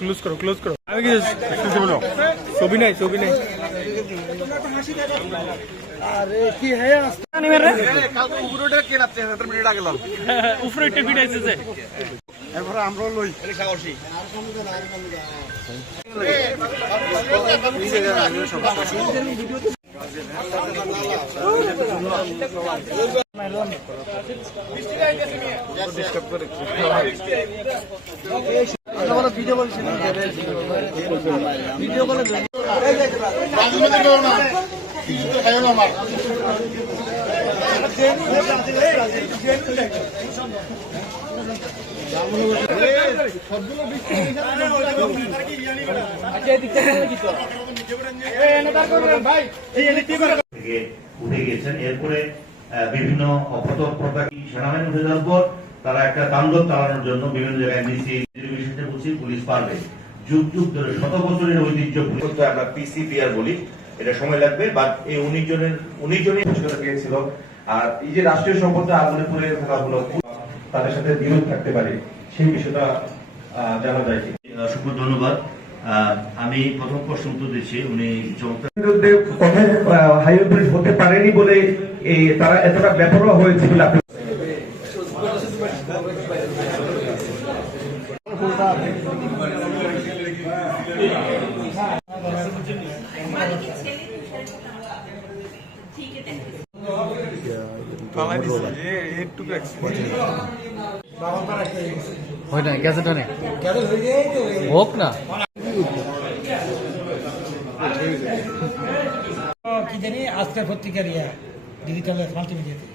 Close করো close করো। ছবি নাই ছবি নাই। আরে কি হ্যাঁ আস্তানি মেরে কালকে উপরেটা কে রাখছে 7 মিনিট আগে লল উপরে একটা ভিড় আইছে যে এরপর আমরা লই এর খাওয়াছি ভিডিও বলছি না ভিডিও বলে উঠে গিয়েছেন। এরপরে বিভিন্ন সেনাবাহিনী উঠে যাওয়ার পর তারা একটা তাণ্ডব চালানোর জন্য বিভিন্ন জায়গায় পুলিশ পারবে যুগ যুগ ধরে শত বছরের ঐতিহ্য আমরা পিসিপিআর বলি। এটা সময় লাগবে, বাট এই 19 জনই পেয়েছিল। আর এই যে রাষ্ট্রীয় সম্পদটা আগুনে পুড়ে থাকাগুলো তাদের সাথে বিরোধ থাকতে পারে, সেই বিষয়টা জানা যায়। অসংখ্য ধন্যবাদ। আমি প্রথম প্রশ্ন উত্তর দিচ্ছি। উনি হাইওয়ে পুলিশ হতে পারেনি বলে তারা এতটা বেপরোয়া হয়েছে বলে আপনি হোক না কি জানি আজকের পত্রিকার ডিজিটাল মাল্টিমিডিয়াতে